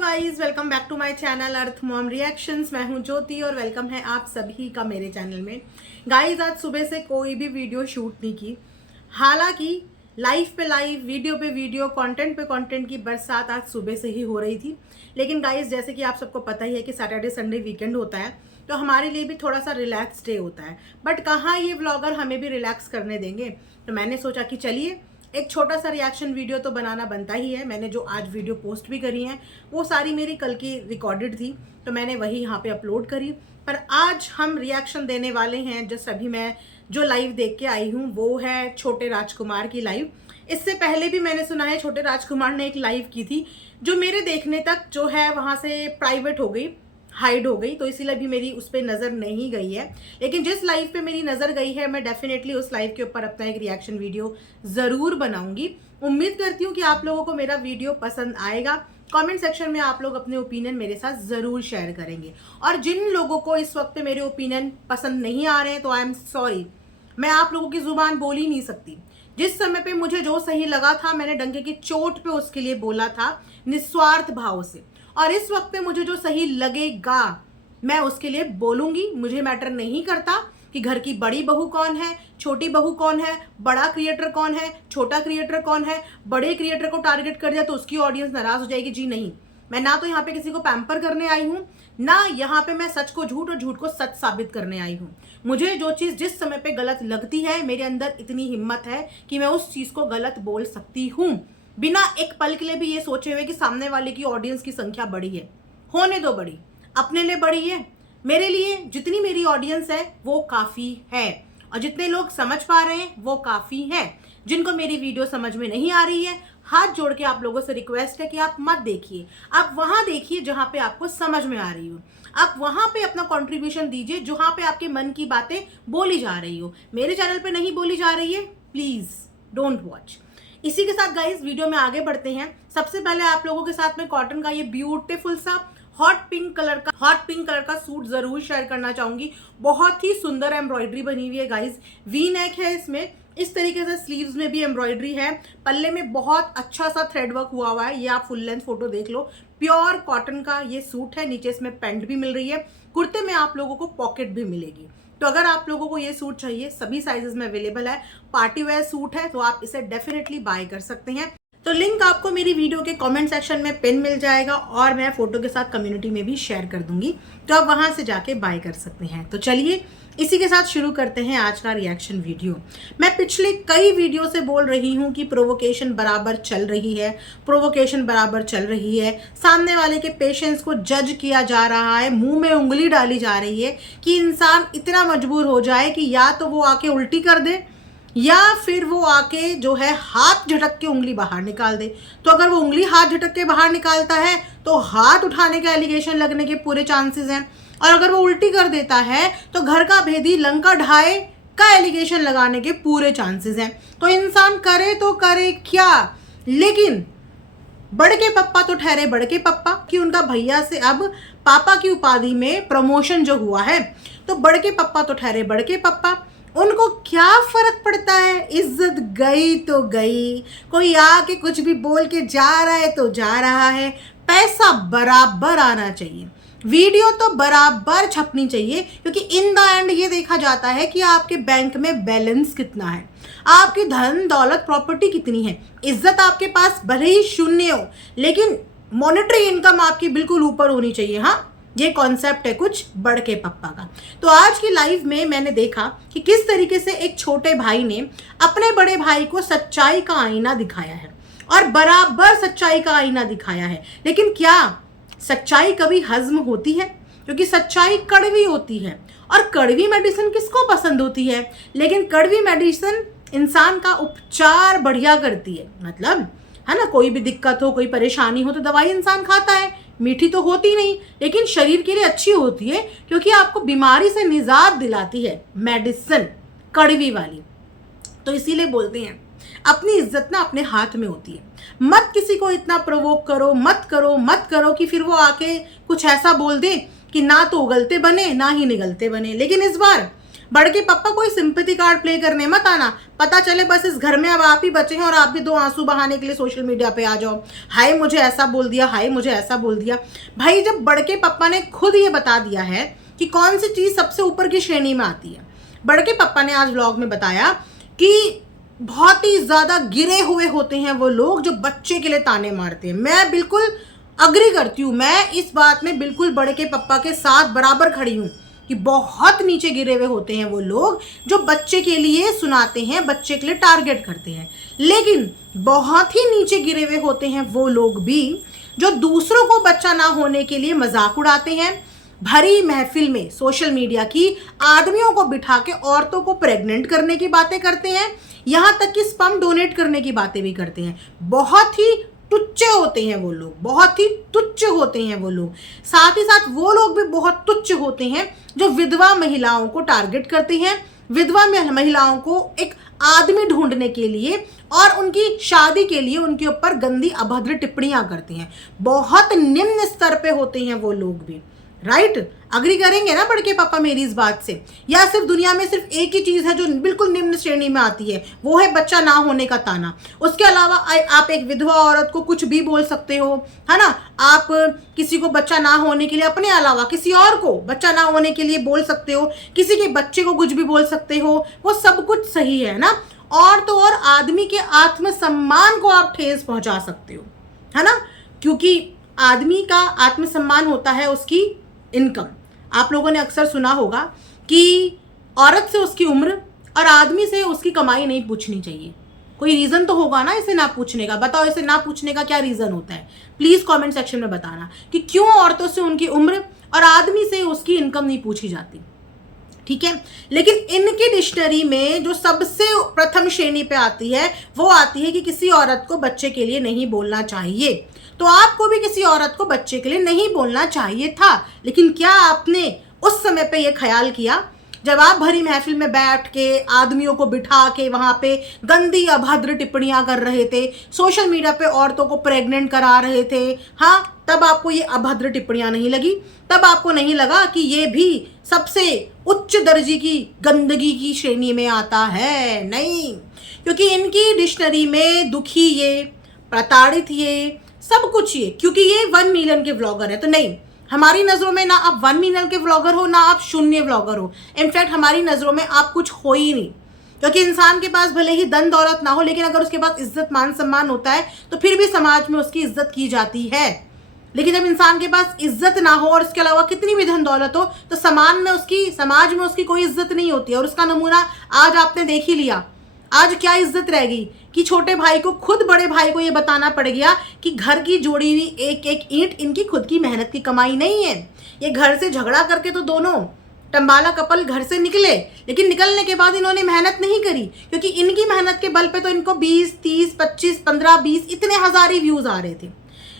Guys, welcome back to my channel earth mom reactions. मैं हूं ज्योति और वेलकम है आप सभी का मेरे चैनल में। गाइस, आज सुबह से कोई भी वीडियो शूट नहीं की। हालांकि लाइव पे लाइव, वीडियो पे वीडियो, कंटेंट पे कंटेंट की बरसात आज सुबह से ही हो रही थी। लेकिन गाइस, जैसे कि आप सबको पता ही है कि सैटरडे संडे वीकेंड होता है, तो हमारे लिए भी थोड़ा सा रिलैक्स डे होता है। बट कहाँ ये व्लॉगर हमें भी रिलैक्स करने देंगे, तो मैंने सोचा कि चलिए एक छोटा सा रिएक्शन वीडियो तो बनाना बनता ही है। मैंने जो आज वीडियो पोस्ट भी करी हैं वो सारी मेरी कल की रिकॉर्डेड थी, तो मैंने वही यहाँ पे अपलोड करी। पर आज हम रिएक्शन देने वाले हैं जस्ट अभी मैं जो लाइव देख के आई हूँ वो है छोटे राजकुमार की लाइव। इससे पहले भी मैंने सुना है छोटे राजकुमार ने एक लाइव की थी जो मेरे देखने तक जो है वहाँ से प्राइवेट हो गई, हाइड हो गई, तो इसीलिए भी मेरी उस पर नज़र नहीं गई है। लेकिन जिस लाइव पे मेरी नज़र गई है मैं डेफिनेटली उस लाइव के ऊपर अपना एक रिएक्शन वीडियो ज़रूर बनाऊंगी। उम्मीद करती हूँ कि आप लोगों को मेरा वीडियो पसंद आएगा। कमेंट सेक्शन में आप लोग अपने ओपिनियन मेरे साथ ज़रूर शेयर करेंगे। और जिन लोगों को इस वक्त पे मेरे ओपिनियन पसंद नहीं आ रहे हैं तो आई एम सॉरी, मैं आप लोगों की ज़ुबान बोल ही नहीं सकती। जिस समय पे मुझे जो सही लगा था मैंने डंके की चोट पे उसके लिए बोला था, निस्वार्थ भाव से। और इस वक्त पे मुझे जो सही लगेगा मैं उसके लिए बोलूंगी। मुझे मैटर नहीं करता कि घर की बड़ी बहू कौन है, छोटी बहू कौन है, बड़ा क्रिएटर कौन है, छोटा क्रिएटर कौन है। बड़े क्रिएटर को टारगेट कर दिया तो उसकी ऑडियंस नाराज हो जाएगी। जी नहीं, मैं ना तो यहाँ पे किसी को पैम्पर करने आई हूँ, ना यहाँ पे मैं सच को झूठ और झूठ को सच साबित करने आई हूँ। मुझे जो चीज़ जिस समय पे गलत लगती है, मेरे अंदर इतनी हिम्मत है कि मैं उस चीज़ को गलत बोल सकती हूँ, बिना एक पल के लिए भी ये सोचे हुए कि सामने वाले की ऑडियंस की संख्या बड़ी है। होने दो बड़ी, अपने लिए बड़ी है। मेरे लिए जितनी मेरी ऑडियंस है वो काफ़ी है, और जितने लोग समझ पा रहे हैं वो काफ़ी है। जिनको मेरी वीडियो समझ में नहीं आ रही है, हाथ जोड़ के आप लोगों से रिक्वेस्ट है कि आप मत देखिए, आप वहाँ देखिए जहाँ पे आपको समझ में आ रही हो। आप वहाँ पे अपना कंट्रीब्यूशन दीजिए जहाँ पे आपके मन की बातें बोली जा रही हो। मेरे चैनल पे नहीं बोली जा रही है, प्लीज़ डोंट वॉच। इसी के साथ गाइस वीडियो में आगे बढ़ते हैं। सबसे पहले आप लोगों के साथ में कॉटन का ये ब्यूटीफुल सा हॉट पिंक कलर का सूट जरूर शेयर करना चाहूंगी। बहुत ही सुंदर एम्ब्रॉयडरी बनी हुई है गाइस। वी नेक है इसमें, इस तरीके से स्लीव्स में भी एम्ब्रॉयडरी है, पल्ले में बहुत अच्छा सा थ्रेड वर्क हुआ हुआ है। ये आप फुल लेंथ फोटो देख लो। प्योर कॉटन का ये सूट है, नीचे इसमें पैंट भी मिल रही है, कुर्ते में आप लोगों को पॉकेट भी मिलेगी। तो अगर आप लोगों को ये सूट चाहिए, सभी साइजेस में अवेलेबल है। पार्टी वेयर सूट है तो आप इसे डेफिनेटली बाय कर सकते हैं। तो लिंक आपको मेरी वीडियो के कमेंट सेक्शन में पिन मिल जाएगा और मैं फोटो के साथ कम्युनिटी में भी शेयर कर दूंगी, तो आप वहां से जाके बाय कर सकते हैं। तो चलिए इसी के साथ शुरू करते हैं आज का रिएक्शन वीडियो। मैं पिछले कई वीडियो से बोल रही हूँ कि प्रोवोकेशन बराबर चल रही है, प्रोवोकेशन बराबर चल रही है। सामने वाले के पेशेंस को जज किया जा रहा है, मुंह में उंगली डाली जा रही है कि इंसान इतना मजबूर हो जाए कि या तो वो आके उल्टी कर दे या फिर वो आके जो है हाथ झटक के उंगली बाहर निकाल दे। तो अगर वो उंगली हाथ झटक के बाहर निकालता है तो हाथ उठाने का एलिगेशन लगने के पूरे चांसेस हैं, और अगर वो उल्टी कर देता है तो घर का भेदी लंका ढाए का एलिगेशन लगाने के पूरे चांसेस हैं। तो इंसान करे तो करे क्या। लेकिन बड़के पप्पा तो ठहरे बड़के पप्पा कि उनका भैया से अब पापा की उपाधि में प्रमोशन जो हुआ है, तो बड़के पप्पा तो ठहरे बड़के पप्पा। उनको क्या फर्क पड़ता है, इज्जत गई तो गई, कोई आके कुछ भी बोल के जा रहा है तो जा रहा है। पैसा बराबर आना चाहिए, वीडियो तो बराबर छपनी चाहिए, क्योंकि इन द एंड ये देखा जाता है कि आपके बैंक में बैलेंस कितना है, आपकी धन दौलत प्रॉपर्टी कितनी है। इज्जत आपके पास भले ही शून्य हो, लेकिन मॉनेटरी इनकम आपकी बिल्कुल ऊपर होनी चाहिए। हाँ, ये कॉन्सेप्ट है कुछ बड़के पप्पा का। तो आज की लाइव में मैंने देखा कि किस तरीके से एक छोटे भाई ने अपने बड़े भाई को सच्चाई का आईना दिखाया है, और बराबर सच्चाई का आईना दिखाया है। लेकिन क्या सच्चाई कभी हजम होती है? क्योंकि सच्चाई कड़वी होती है, और कड़वी मेडिसिन किसको पसंद होती है? लेकिन कड़वी मेडिसिन इंसान का उपचार बढ़िया करती है। मतलब है ना, कोई भी दिक्कत हो, कोई परेशानी हो तो दवाई इंसान खाता है। मीठी तो होती नहीं, लेकिन शरीर के लिए अच्छी होती है, क्योंकि आपको बीमारी से निजात दिलाती है मेडिसिन कड़वी वाली। तो इसीलिए बोलते हैं अपनी इज्जत ना अपने हाथ में होती है। मत किसी को इतना प्रोवोक करो, मत करो मत करो कि फिर वो आके कुछ ऐसा बोल दे कि ना तो उगलते बने ना ही निगलते बने। लेकिन इस बार बड़के पापा कोई सिंपैथी कार्ड प्ले करने मत आना, पता चले बस इस घर में अब आप ही बचे हैं और आप भी दो आंसू बहाने के लिए सोशल मीडिया पे आ जाओ, हाय मुझे ऐसा बोल दिया, हाय मुझे ऐसा बोल दिया। भाई जब बड़के पापा ने खुद ये बता दिया है कि कौन सी चीज सबसे ऊपर की श्रेणी में आती है, बड़के पापा ने आज व्लॉग में बताया कि बहुत ही ज्यादा गिरे हुए होते हैं वो लोग जो बच्चे के लिए ताने मारते हैं। मैं बिल्कुल अग्री करती हूँ, मैं इस बात में बिल्कुल बड़के पापा के साथ बराबर खड़ी हूँ कि बहुत नीचे गिरे हुए होते हैं वो लोग जो बच्चे के लिए सुनाते हैं, बच्चे के लिए टारगेट करते हैं। लेकिन बहुत ही नीचे गिरे हुए होते हैं वो लोग भी जो दूसरों को बच्चा ना होने के लिए मजाक उड़ाते हैं, भरी महफिल में सोशल मीडिया की आदमियों को बिठा के औरतों को प्रेग्नेंट करने की बातें करते हैं, यहाँ तक कि स्पर्म डोनेट करने की बातें भी करते हैं। बहुत ही तुच्छ होते हैं वो लोग, बहुत ही तुच्छ होते हैं वो लोग। साथ ही साथ वो लोग भी बहुत तुच्छ होते हैं जो विधवा महिलाओं को टारगेट करते हैं, विधवा महिलाओं को एक आदमी ढूंढने के लिए और उनकी शादी के लिए उनके ऊपर गंदी अभद्र टिप्पणियां करते हैं। बहुत निम्न स्तर पे होते हैं वो लोग भी, राइट? अग्री करेंगे ना बड़के पापा मेरी इस बात से? या सिर्फ दुनिया में सिर्फ एक ही चीज है जो बिल्कुल निम्न श्रेणी में आती है, वो है बच्चा ना होने का ताना। उसके अलावा आप एक विधवा औरत को कुछ भी बोल सकते हो, है ना? आप किसी को बच्चा ना होने के लिए, अपने अलावा किसी और को बच्चा ना होने के लिए बोल सकते हो, किसी के बच्चे को कुछ भी बोल सकते हो, वो सब कुछ सही है ना। और तो और आदमी के आत्मसम्मान को आप ठेस पहुंचा सकते हो, है ना? क्योंकि आदमी का आत्मसम्मान होता है उसकी इनकम। आप लोगों ने अक्सर सुना होगा कि औरत से उसकी उम्र और आदमी से उसकी कमाई नहीं पूछनी चाहिए। कोई रीज़न तो होगा ना इसे ना पूछने का। बताओ इसे ना पूछने का क्या रीज़न होता है? प्लीज़ कमेंट सेक्शन में बताना कि क्यों औरतों से उनकी उम्र और आदमी से उसकी इनकम नहीं पूछी जाती। ठीक है, लेकिन इनकी डिक्शनरी में जो सबसे प्रथम श्रेणी पे आती है वो आती है कि किसी औरत को बच्चे के लिए नहीं बोलना चाहिए। तो आपको भी किसी औरत को बच्चे के लिए नहीं बोलना चाहिए था, लेकिन क्या आपने उस समय पे ये ख्याल किया जब आप भरी महफिल में बैठ के आदमियों को बिठा के वहां पे गंदी अभद्र टिप्पणियां कर रहे थे, सोशल मीडिया पे औरतों को प्रेग्नेंट करा रहे थे? हाँ, तब आपको ये अभद्र टिप्पणियां नहीं लगी, तब आपको नहीं लगा कि ये भी सबसे उच्च दर्जे की गंदगी की श्रेणी में आता है? नहीं, क्योंकि इनकी डिक्शनरी में दुखी ये, प्रताड़ित ये, सब कुछ ये, क्योंकि ये 1 मिलियन के व्लॉगर है। तो नहीं, हमारी नजरों में ना आप 1 मिलियन के व्लॉगर हो, ना आप शून्य व्लॉगर हो। इनफैक्ट हमारी नजरों में आप कुछ हो ही नहीं, क्योंकि इंसान के पास भले ही धन दौलत ना हो, लेकिन अगर उसके पास इज्जत मान सम्मान होता है तो फिर भी समाज में उसकी इज्जत की जाती है। लेकिन जब इंसान के पास इज्जत ना हो और उसके अलावा कितनी भी धन दौलत हो तो समाज में उसकी कोई इज्जत नहीं होती है। और उसका नमूना आज आपने देख ही लिया। आज क्या इज्जत रह गई कि छोटे भाई को, खुद बड़े भाई को ये बताना पड़ गया कि घर की जोड़ी हुई एक एक ईंट इनकी खुद की मेहनत की कमाई नहीं है। ये घर से झगड़ा करके तो दोनों टम्बाला कपल घर से निकले, लेकिन निकलने के बाद इन्होंने मेहनत नहीं करी, क्योंकि इनकी मेहनत के बल पे तो इनको 20, 30, 25, 15, 20 इतने हजार ही व्यूज आ रहे थे।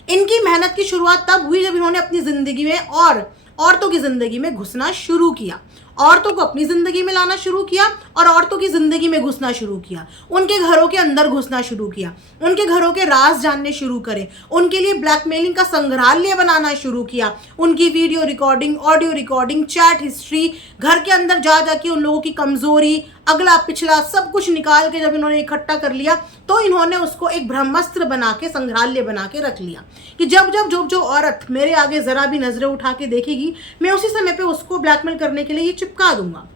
इनकी मेहनत की शुरुआत तब हुई जब इन्होंने अपनी जिंदगी में और औरतों की जिंदगी में घुसना शुरू किया, औरतों को अपनी जिंदगी में लाना शुरू किया और औरतों की जिंदगी में घुसना शुरू किया, उनके घरों के अंदर घुसना शुरू किया, उनके घरों के राज जानने शुरू करे, उनके लिए ब्लैकमेलिंग का संग्रहालय बनाना शुरू किया, उनकी video recording, audio recording, chat history, घर के अंदर जा जाके उन लोगों की कमजोरी, अगला पिछला सब कुछ निकाल के जब इन्होंने इकट्ठा कर लिया तो इन्होंने उसको एक ब्रह्मास्त्र बना के, संग्रहालय बना के रख लिया कि जब जो औरत मेरे आगे जरा भी नजरें उठा के देखेगी, मैं उसी समय पे उसको ब्लैकमेल करने के लिए ये चिपका दूंगा।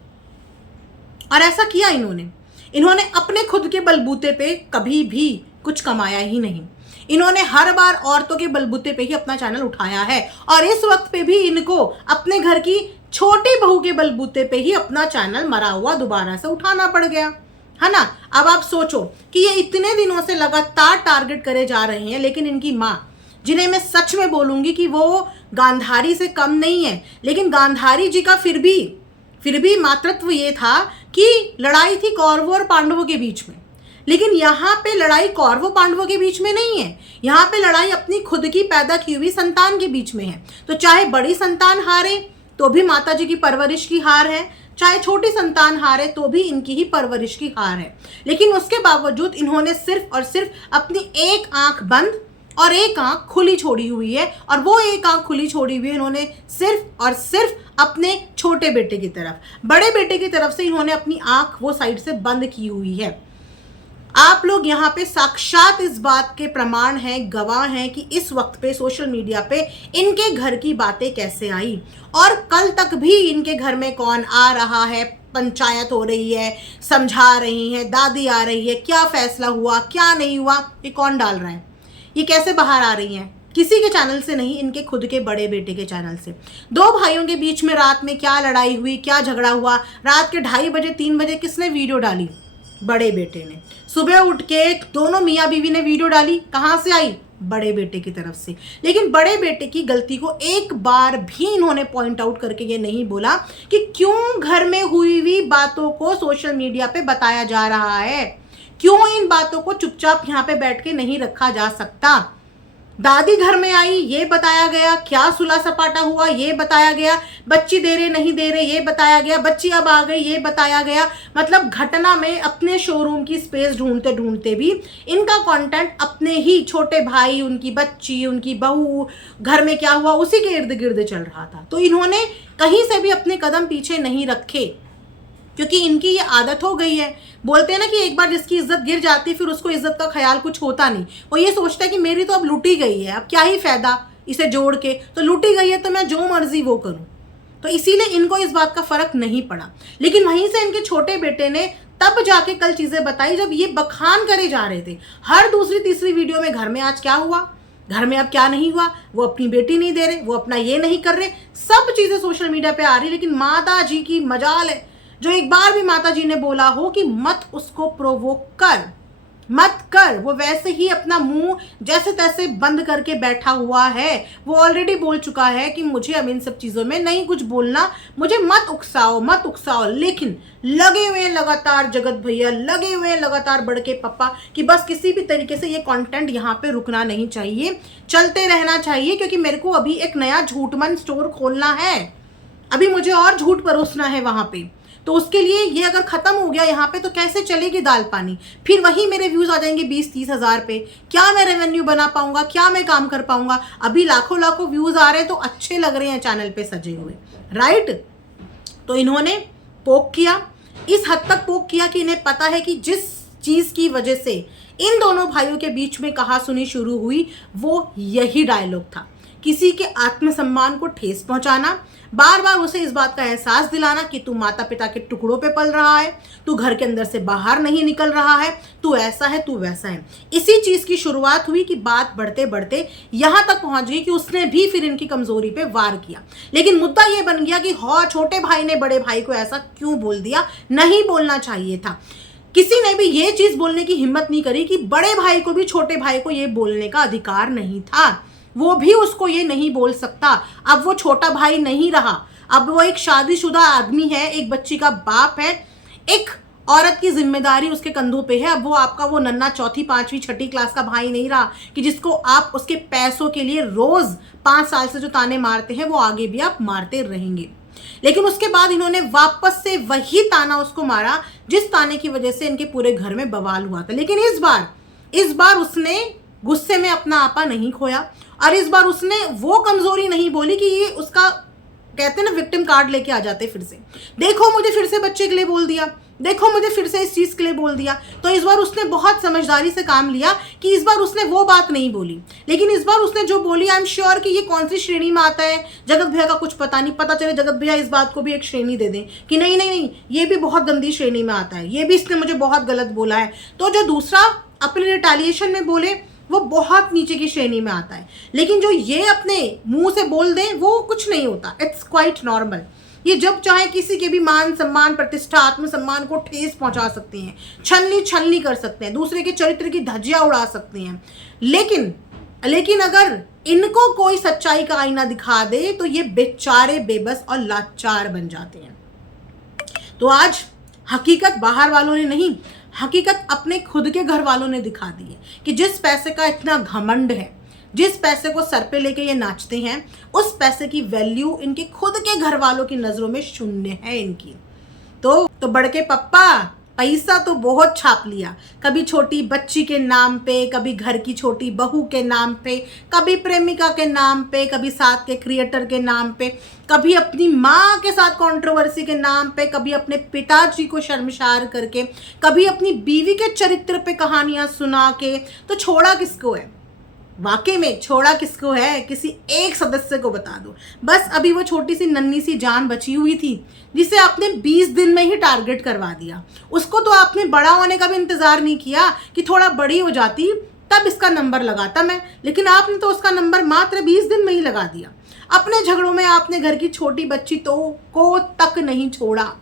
और ऐसा किया इन्होंने अपने खुद के बलबूते पे कभी भी कुछ कमाया ही नहीं। इन्होंने हर बार औरतों के बलबूते पे ही अपना चैनल उठाया है और इस वक्त पे भी इनको अपने घर की छोटी बहू के बलबूते पे ही अपना चैनल मरा हुआ दोबारा से उठाना पड़ गया, है ना। अब आप सोचो कि ये इतने दिनों से लगातार टारगेट करे जा रहे हैं, लेकिन इनकी माँ, जिन्हें मैं सच में बोलूंगी कि वो गांधारी से कम नहीं है, लेकिन गांधारी जी का फिर भी मातृत्व ये था कि लड़ाई थी कौरवों और पांडवों के बीच में, लेकिन यहाँ पे लड़ाई कौरवों पांडवों के बीच में नहीं है, यहाँ पे लड़ाई अपनी खुद की पैदा की हुई संतान के बीच में है। तो चाहे बड़ी संतान हारे तो भी माता जी की परवरिश की हार है, चाहे छोटी संतान हारे तो भी इनकी ही परवरिश की हार है। लेकिन उसके बावजूद इन्होंने सिर्फ और सिर्फ अपनी एक आंख बंद और एक आंख खुली छोड़ी हुई है, और वो एक आंख खुली छोड़ी हुई है इन्होंने सिर्फ और सिर्फ अपने छोटे बेटे की तरफ। बड़े बेटे की तरफ से इन्होंने अपनी आंख वो साइड से बंद की हुई है। आप लोग यहाँ पे साक्षात इस बात के प्रमाण हैं, गवाह हैं कि इस वक्त पे सोशल मीडिया पे इनके घर की बातें कैसे आई, और कल तक भी इनके घर में कौन आ रहा है, पंचायत हो रही है, समझा रही हैं, दादी आ रही है, क्या फैसला हुआ क्या नहीं हुआ, ये कौन डाल रहा है, ये कैसे बाहर आ रही हैं? किसी के चैनल से नहीं, इनके खुद के बड़े बेटे के चैनल से। दो भाइयों के बीच में रात में क्या लड़ाई हुई, क्या झगड़ा हुआ, रात के 2:30 बजे 3 बजे किसने वीडियो डाली? बड़े बेटे ने। सुबह उठ के दोनों मियाँ बीवी ने वीडियो डाली, कहाँ से आई? बड़े बेटे की तरफ से। लेकिन बड़े बेटे की गलती को एक बार भी इन्होंने पॉइंट आउट करके ये नहीं बोला कि क्यों घर में हुई हुई बातों को सोशल मीडिया पे बताया जा रहा है, क्यों इन बातों को चुपचाप यहाँ पे बैठ के नहीं रखा जा सकता। दादी घर में आई, ये बताया गया, क्या सुलह सपाटा हुआ ये बताया गया, बच्ची दे रहे नहीं दे रहे ये बताया गया, बच्ची अब आ गई ये बताया गया। मतलब घटना में अपने शोरूम की स्पेस ढूंढते ढूंढते भी इनका कंटेंट अपने ही छोटे भाई, उनकी बच्ची, उनकी बहू, घर में क्या हुआ उसी के इर्द गिर्द चल रहा था। तो इन्होंने कहीं से भी अपने कदम पीछे नहीं रखे, क्योंकि इनकी ये आदत हो गई है। बोलते हैं ना कि एक बार जिसकी इज्जत गिर जाती है फिर उसको इज्जत का ख्याल कुछ होता नहीं। वो ये सोचता है कि मेरी तो अब लूटी गई है, अब क्या ही फायदा इसे जोड़ के, तो लूटी गई है तो मैं जो मर्जी वो करूं। तो इसीलिए इनको इस बात का फर्क नहीं पड़ा। लेकिन वहीं से इनके छोटे बेटे ने तब जाके कल चीजें बताई जब ये बखान करे जा रहे थे। हर दूसरी तीसरी वीडियो में घर में आज क्या हुआ, घर में अब क्या नहीं हुआ, वो अपनी बेटी नहीं दे रहे, वो अपना ये नहीं कर रहे, सब चीजें सोशल मीडिया पे आ रही। लेकिन माता जी की मजाल है, जो एक बार भी माता जी ने बोला हो कि मत उसको प्रोवोक कर, मत कर, वो वैसे ही अपना मुंह जैसे तैसे बंद करके बैठा हुआ है। वो ऑलरेडी बोल चुका है कि मुझे अब इन सब चीज़ों में नहीं कुछ बोलना, मुझे मत उकसाओ मत उकसाओ। लेकिन लगे हुए लगातार जगत भैया, लगे हुए लगातार बड़ के पप्पा कि बस किसी भी तरीके से ये कंटेंट यहाँ पे रुकना नहीं चाहिए, चलते रहना चाहिए, क्योंकि मेरे को अभी एक नया झूठमन स्टोर खोलना है, अभी मुझे और झूठ परोसना है वहाँ पे। तो उसके लिए ये अगर खत्म हो गया यहाँ पे तो कैसे चलेगी दाल पानी? फिर वही मेरे व्यूज आ जाएंगे 20-30 हज़ार पे, क्या मैं रेवेन्यू बना पाऊंगा, क्या मैं काम कर पाऊंगा? अभी लाखों लाखों व्यूज आ रहे हैं तो अच्छे लग रहे हैं चैनल पे सजे हुए, राइट? तो इन्होंने पोक किया, इस हद तक पोक किया कि इन्हें पता है कि जिस चीज की वजह से इन दोनों भाइयों के बीच में कहासुनी शुरू हुई वो यही डायलॉग था, किसी के आत्मसम्मान को ठेस पहुंचाना, बार बार उसे इस बात का एहसास दिलाना कि तू माता पिता के टुकड़ों पे पल रहा है, तू घर के अंदर से बाहर नहीं निकल रहा है, तू ऐसा है तू वैसा है। इसी चीज की शुरुआत हुई कि बात बढ़ते बढ़ते यहां तक पहुंच गई कि उसने भी फिर इनकी कमजोरी पे वार किया। लेकिन मुद्दा ये बन गया कि हाँ, छोटे भाई ने बड़े भाई को ऐसा क्यों बोल दिया, नहीं बोलना चाहिए था। किसी ने भी ये चीज बोलने की हिम्मत नहीं करी कि बड़े भाई को भी छोटे भाई को ये बोलने का अधिकार नहीं था, वो भी उसको ये नहीं बोल सकता। अब वो छोटा भाई नहीं रहा, अब वो एक शादीशुदा आदमी है, एक बच्ची का बाप है, एक औरत की जिम्मेदारी उसके कंधों पे है। अब वो आपका वो नन्ना 4th 5वीं 6ठी क्लास का भाई नहीं रहा कि जिसको आप उसके पैसों के लिए रोज 5 साल से जो ताने मारते हैं वो आगे भी आप मारते रहेंगे। लेकिन उसके बाद इन्होंने वापस से वही ताना उसको मारा जिस ताने की वजह से इनके पूरे घर में बवाल हुआ था। लेकिन इस बार उसने गुस्से में अपना आपा नहीं खोया, और इस बार उसने वो कमजोरी नहीं बोली कि ये उसका, कहते हैं ना, विक्टिम कार्ड लेके आ जाते फिर से, देखो मुझे फिर से बच्चे के लिए बोल दिया, देखो मुझे फिर से इस चीज के लिए बोल दिया। तो इस बार उसने बहुत समझदारी से काम लिया कि इस बार उसने वो बात नहीं बोली। लेकिन इस बार उसने जो बोली, आई एम श्योर कि ये कौन सी श्रेणी में आता है, जगत भैया का कुछ पता नहीं, पता चले जगत भैया इस बात को भी एक श्रेणी दे दें कि नहीं नहीं नहीं ये भी बहुत गंदी श्रेणी में आता है, ये भी इसने मुझे बहुत गलत बोला है। तो जो दूसरा अपने रिटेलिएशन में बोले वो बहुत नीचे की श्रेणी में आता है, लेकिन जो ये अपने मुंह से बोल दें वो कुछ नहीं होता, इट्स क्वाइट नॉर्मल। ये जब चाहे किसी के भी मान सम्मान प्रतिष्ठा आत्मसम्मान को ठेस पहुंचा सकते हैं, छलनी कर सकते हैं, दूसरे के चरित्र की धज्जियां उड़ा सकते हैं। लेकिन अगर इनको कोई सच्चाई का आईना दिखा दे तो ये बेचारे बेबस और लाचार बन जाते हैं। तो आज हकीकत बाहर वालों ने नहीं, हकीकत अपने खुद के घर वालों ने दिखा दी है कि जिस पैसे का इतना घमंड है, जिस पैसे को सर पे लेके ये नाचते हैं, उस पैसे की वैल्यू इनके खुद के घर वालों की नजरों में शून्य है इनकी। तो बड़के पप्पा, पैसा तो बहुत छाप लिया, कभी छोटी बच्ची के नाम पे, कभी घर की छोटी बहू के नाम पे, कभी प्रेमिका के नाम पे, कभी साथ के क्रिएटर के नाम पे, कभी अपनी माँ के साथ कंट्रोवर्सी के नाम पे, कभी अपने पिताजी को शर्मसार करके, कभी अपनी बीवी के चरित्र पे कहानियां सुना के। तो छोड़ा किसको है? वाकई में छोड़ा किसको है? किसी एक सदस्य को बता दो। बस अभी वो छोटी सी नन्ही सी जान बची हुई थी जिसे आपने 20 दिन में ही टारगेट करवा दिया। उसको तो आपने बड़ा होने का भी इंतजार नहीं किया कि थोड़ा बड़ी हो जाती तब इसका नंबर लगाता मैं, लेकिन आपने तो उसका नंबर मात्र 20 दिन में ही लगा दिया। अपने झगड़ों में आपने घर की छोटी बच्ची तो को तक नहीं छोड़ा।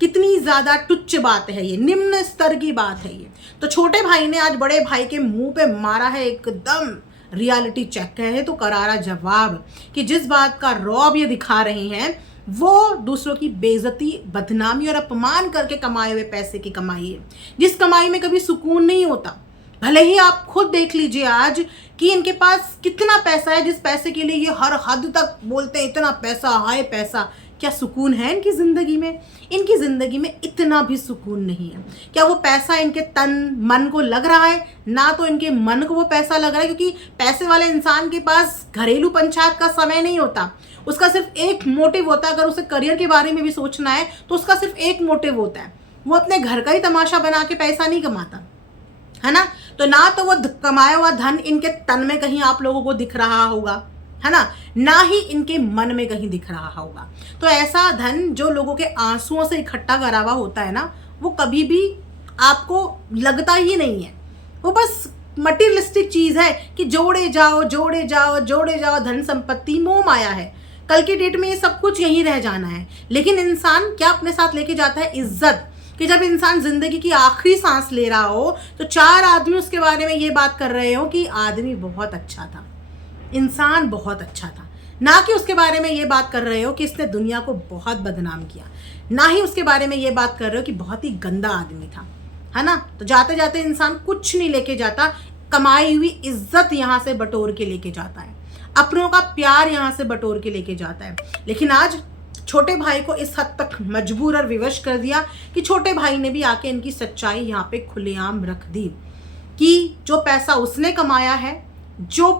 कितनी ज्यादा तुच्छ बात है ये, निम्न स्तर की बात है ये। तो छोटे भाई ने आज बड़े भाई के मुंह पे मारा है एकदम रियलिटी चेक है तो करारा जवाब कि जिस बात का रौब ये दिखा रहे हैं वो दूसरों की बेइज्जती, बदनामी और अपमान करके कमाए हुए पैसे की कमाई है, जिस कमाई में कभी सुकून नहीं होता। भले ही आप खुद देख लीजिए आज कि इनके पास कितना पैसा है, जिस पैसे के लिए ये हर हद तक बोलते हैं इतना पैसा, हाय पैसा। क्या सुकून है इनकी ज़िंदगी में? इनकी ज़िंदगी में इतना भी सुकून नहीं है। क्या वो पैसा इनके तन मन को लग रहा है? ना तो इनके मन को वो पैसा लग रहा है, क्योंकि पैसे वाले इंसान के पास घरेलू पंचायत का समय नहीं होता। उसका सिर्फ एक मोटिव होता है। अगर उसे करियर के बारे में भी सोचना है तो उसका सिर्फ एक मोटिव होता है, वो अपने घर का ही तमाशा बना के पैसा नहीं कमाता, है ना। तो ना तो वो कमाया हुआ धन इनके तन में कहीं आप लोगों को दिख रहा होगा, है ना ही इनके मन में कहीं दिख रहा होगा। तो ऐसा धन जो लोगों के आंसुओं से इकट्ठा करा हुआ होता है ना, वो कभी भी आपको लगता ही नहीं है। वो बस मटीरियलिस्टिक चीज़ है कि जोड़े जाओ जोड़े जाओ जोड़े जाओ, धन संपत्ति मोह माया है। कल की डेट में ये सब कुछ यहीं रह जाना है। लेकिन इंसान क्या अपने साथ लेके जाता है? इज्जत। कि जब इंसान जिंदगी की आखिरी सांस ले रहा हो तो 4 आदमी उसके बारे में ये बात कर रहे हो कि आदमी बहुत अच्छा था, इंसान बहुत अच्छा था, ना कि उसके बारे में ये बात कर रहे हो कि इसने दुनिया को बहुत बदनाम किया, ना ही उसके बारे में ये बात कर रहे हो कि बहुत ही गंदा आदमी था, है ना। तो जाते जाते इंसान कुछ नहीं लेके जाता, कमाई हुई इज्जत यहाँ से बटोर के लेके जाता है, अपनों का प्यार यहाँ से बटोर के लेके जाता है। लेकिन आज छोटे भाई को इस हद तक मजबूर और विवश कर दिया कि छोटे भाई ने भी आके इनकी सच्चाई यहाँ पे खुलेआम रख दी कि जो पैसा उसने कमाया है, जो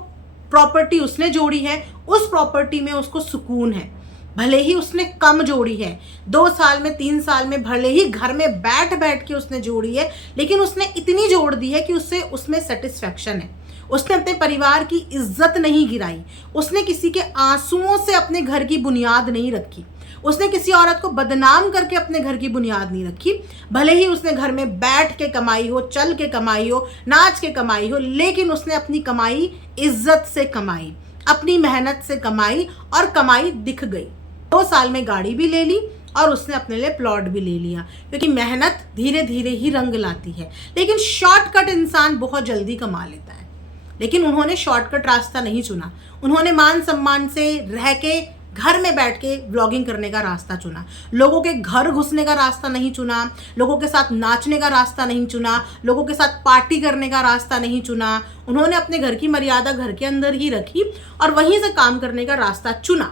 प्रॉपर्टी उसने जोड़ी है, उस प्रॉपर्टी में उसको सुकून है। भले ही उसने कम जोड़ी है, 2 साल में 3 साल में भले ही घर में बैठ बैठ के उसने जोड़ी है, लेकिन उसने इतनी जोड़ दी है कि उससे उसमें सेटिस्फैक्शन है। उसने अपने परिवार की इज्जत नहीं गिराई, उसने किसी के आंसुओं से अपने घर की बुनियाद नहीं रखी, उसने किसी औरत को बदनाम करके अपने घर की बुनियाद नहीं रखी। भले ही उसने घर में बैठ के कमाई हो, चल के कमाई हो, नाच के कमाई हो, लेकिन उसने अपनी कमाई इज्जत से कमाई, अपनी मेहनत से कमाई और कमाई दिख गई। 2 साल में गाड़ी भी ले ली और उसने अपने लिए प्लॉट भी ले लिया, क्योंकि मेहनत धीरे धीरे ही रंग लाती है। लेकिन शॉर्टकट इंसान बहुत जल्दी कमा लेता है, लेकिन उन्होंने शॉर्टकट रास्ता नहीं चुना। उन्होंने मान सम्मान से रह के घर में बैठ के व्लॉगिंग करने का रास्ता चुना, लोगों के घर घुसने का रास्ता नहीं चुना, लोगों के साथ नाचने का रास्ता नहीं चुना, लोगों के साथ पार्टी करने का रास्ता नहीं चुना। उन्होंने अपने घर की मर्यादा घर के अंदर ही रखी और वहीं से काम करने का रास्ता चुना।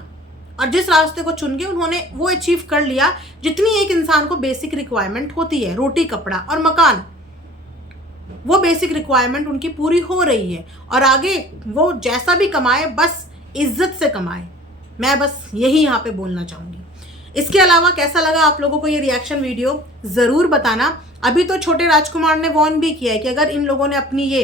और जिस रास्ते को चुन के उन्होंने वो अचीव कर लिया जितनी एक इंसान को बेसिक रिक्वायरमेंट होती है, रोटी कपड़ा और मकान, वो बेसिक रिक्वायरमेंट उनकी पूरी हो रही है। और आगे वो जैसा भी कमाए बस इज्जत से कमाए। मैं बस यही यहाँ पे बोलना चाहूँगी। इसके अलावा कैसा लगा आप लोगों को ये रिएक्शन वीडियो ज़रूर बताना। अभी तो छोटे राजकुमार ने वार्न भी किया है कि अगर इन लोगों ने अपनी ये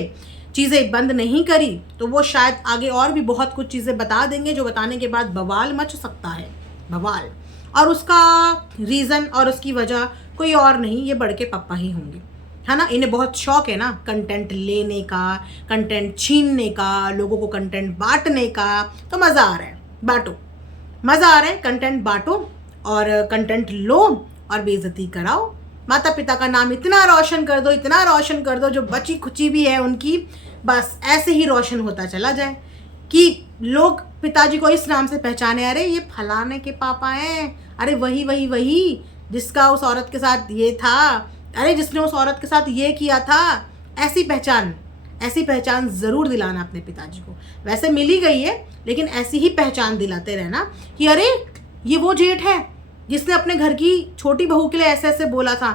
चीज़ें बंद नहीं करी तो वो शायद आगे और भी बहुत कुछ चीज़ें बता देंगे, जो बताने के बाद बवाल मच सकता है, बवाल। और उसका रीज़न और उसकी वजह कोई और नहीं, ये बड़के पापा ही होंगे, है ना। इन्हें बहुत शौक है ना कंटेंट लेने का, कंटेंट छीनने का, लोगों को कंटेंट बांटने का। तो मज़ा आ रहा है, बांटो, मज़ा आ रहा है, कंटेंट बांटो और कंटेंट लो और बेइज्जती कराओ। माता पिता का नाम इतना रोशन कर दो, इतना रोशन कर दो, जो बची खुची भी है उनकी बस ऐसे ही रोशन होता चला जाए कि लोग पिताजी को इस नाम से पहचाने, अरे ये फलाने के पापा हैं, अरे वही वही वही जिसका उस औरत के साथ ये था, अरे जिसने उस औरत के साथ ये किया था। ऐसी पहचान ज़रूर दिलाना अपने पिताजी को। वैसे मिल ही गई है, लेकिन ऐसी ही पहचान दिलाते रहना कि अरे ये वो जेठ है जिसने अपने घर की छोटी बहू के लिए ऐसे ऐसे बोला था,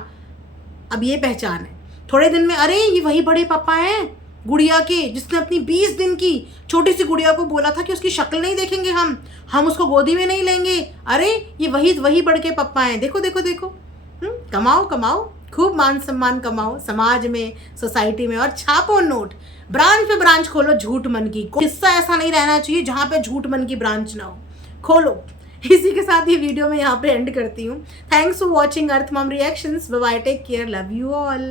अब ये पहचान है। थोड़े दिन में अरे ये वही बड़े पापा हैं गुड़िया के, जिसने अपनी 20 दिन की छोटी सी गुड़िया को बोला था कि उसकी शक्ल नहीं देखेंगे हम उसको गोदी में नहीं लेंगे। अरे ये वही बड़ के पापा हैं, देखो देखो देखो। कमाओ कमाओ, खूब मान सम्मान कमाओ समाज में, सोसाइटी में, और छापो नोट। ब्रांच पे ब्रांच खोलो झूठ मन की। हिस्सा ऐसा नहीं रहना चाहिए जहाँ पे झूठ मन की ब्रांच ना हो, खोलो। इसी के साथ ये वीडियो मैं यहाँ पे एंड करती हूँ। Thanks for watching earth mom reactions. Bye bye, take care, love you all.